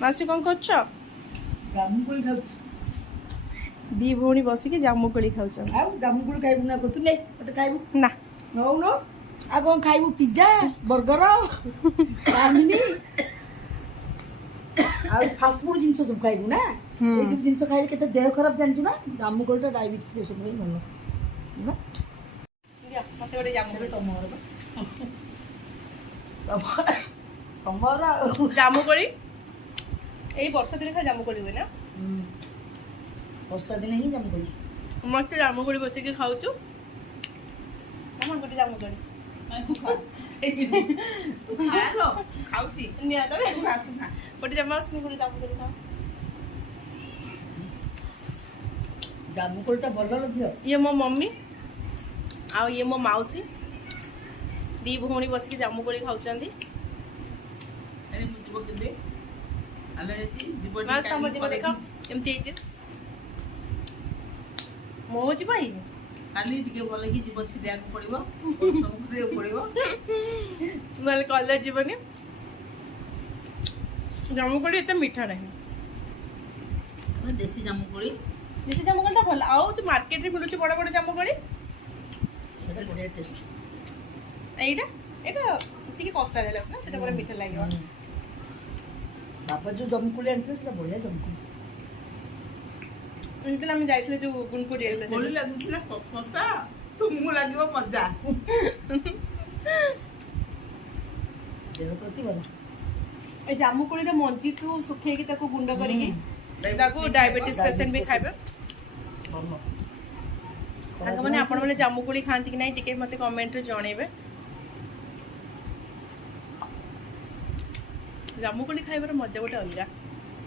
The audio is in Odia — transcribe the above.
ମାଉସୀ କ'ଣ କରୁଛ? ଜାମୁକୋଳି ଖାଉଛି। ଦି ଭଉଣୀ ବସିକି ଜାମୁକୋଳି ଖାଉଛନ୍ତି। ଆଉ ଜାମୁକୋଳି ଖାଇବୁ ନା ତୁ ନେ ଗୋଟେ ଖାଇବୁ ନା ନଉନ ଆଉ କ'ଣ ଖାଇବୁ ପିଜ୍ଜା ବର୍ଗର ଚାଉମିନ ଆଉ ଫାଷ୍ଟ ଫୁଡ ଜିନିଷ ସବୁ ଖାଇବୁ ନା ଏଇସବୁ ଜିନିଷ ଖାଇଲେ କେତେ ଦେହ ଖରାପ ଜାଣିଛୁ ନା ଜାମୁକୋଳିଟା ଡାଇବେଟିସ୍ ପେସେଣ୍ଟ ପାଇଁ ଭଲ ହେଲା। ମତେ ଗୋଟେ ଜାମୁକୋଳି ତମର ତମର ଜାମୁକୋଳି ଏଇ ବର୍ଷା ଦିନେ ଖାଲି ଜାମୁକୋଳି ହୁଏ ନା? ବର୍ଷା ଦିନେ ହିଁ ଜାମୁକୋଳି ମସ୍ତ ଜାମୁକୋଳି ବସିକି ଖାଉଛୁ। ମାମା ଗୋଟେ ଜାମୁକୋଳି ଖାଉଛି ନିଆ ତମେ ଆସୁନା ଗୋଟେ ଜାମୁକୋଳି ଖାଅ। ଜାମୁକୋଳିଟା ଭଲ ଲୋ ଝିଅ। ଇଏ ମୋ ମମ୍ମି ଆଉ ଇଏ ମୋ ମାଉସୀ ଦି ଭଉଣୀ ବସିକି ଜାମୁକୋଳି ଖାଉଛନ୍ତି। ଆରେ ମୁଁ ଯିବ କେବେ ଆମେ ଯିବ ମାଉସୀ ତମ ଯିବ ଦେଖ ଏମିତି ହେଇଛି। ମୋ ଯିବ ହେଇନି କାଲି ଟିକେ ଭଲ କି ଯିବ ଛିଡ଼ିବାକୁ ପଡ଼ିବ ପରିଶ୍ରମ କରିବାକୁ ପଡ଼ିବ ନହେଲେ କଲେଜ ଯିବନି। ଜାମୁକୋଳି ଏତେ ମିଠା ନାହିଁ। ଦେଶୀ ଜାମୁକୋଳି ଦେଶୀ ଜାମୁକୋଳିଟା ଭଲ। ଆଉ ଯୋଉ ମାର୍କେଟରେ ମିଳୁଛି ବଡ଼ ବଡ଼ ଜାମୁକୋଳି ସେଟା ବଢ଼ିଆ ଟେଷ୍ଟ। ଏଇଟା ଏଇଟା ଟିକେ କଷାରେ ଲାଗେ ନା, ସେଟା ପୁରା ମିଠା ଲାଗିବ। ବାପା ଯୋଉ ଜାମୁକୋଳି ଆଣିଥିଲେ ସେଟା ବଢ଼ିଆ ଜାମୁକୋଳି। ଯେତେବେଳେ ଆମେ ଯାଇଥିଲେ ଯୋଉ ଗୁଣପୁର ଯାଇଥିଲେ କୋଳି ଲାଗୁଛି ନା କଷା ତୁମକୁ ଲାଗିବ ମଜା ଦେହ ପ୍ରତି ଭଲ। ଏ ଜାମୁକୋଳିର ମଞ୍ଜିକୁ ଶୁଖେଇକି ତାକୁ ଗୁଣ୍ଡ କରିକି ତାକୁ ଡାଇବେଟିସ୍ ପେସେଣ୍ଟ ବି ଖାଇବେ। ଭଲ ସାଙ୍ଗମାନେ ଆପଣମାନେ ଜାମୁକୋଳି ଖାଆନ୍ତି କି ନାହିଁ ଟିକେ ମୋତେ କମେଣ୍ଟରେ ଜଣେଇବେ। ଜାମୁକୋଳି ଖାଇବାର ମଜା ଗୋଟେ ଅଲଗା।